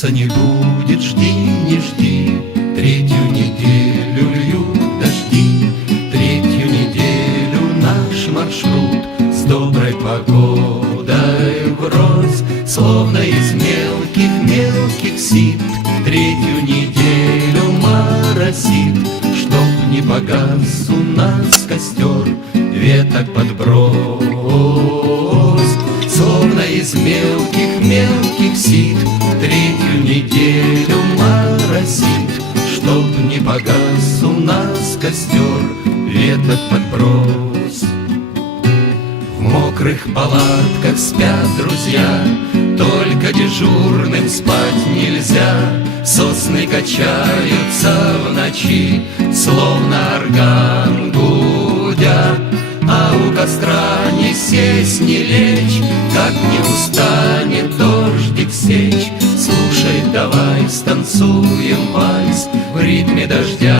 солнца не будет, жди, не жди. Третью неделю льют дожди, третью неделю наш маршрут с доброй погодой врозь, словно из мелких сит. Третью неделю моросит, чтоб не погас у нас костер, веток подбрось, словно из мелких сит. Третью неделю моросит, чтоб не погас у нас костер, веток подбрось. В мокрых палатках спят друзья, только дежурным спать нельзя. Сосны качаются в ночи, словно орган гудя, а у костра не сесть, не лечь, как не устанет дождик сечь. Слушай, давай станцуем вальс в ритме дождя,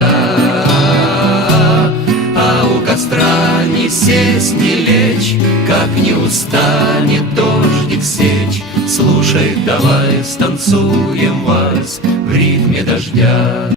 а у костра не сесть, не лечь, как не устанет дождик сечь. Слушай, давай станцуем вальс в ритме дождя.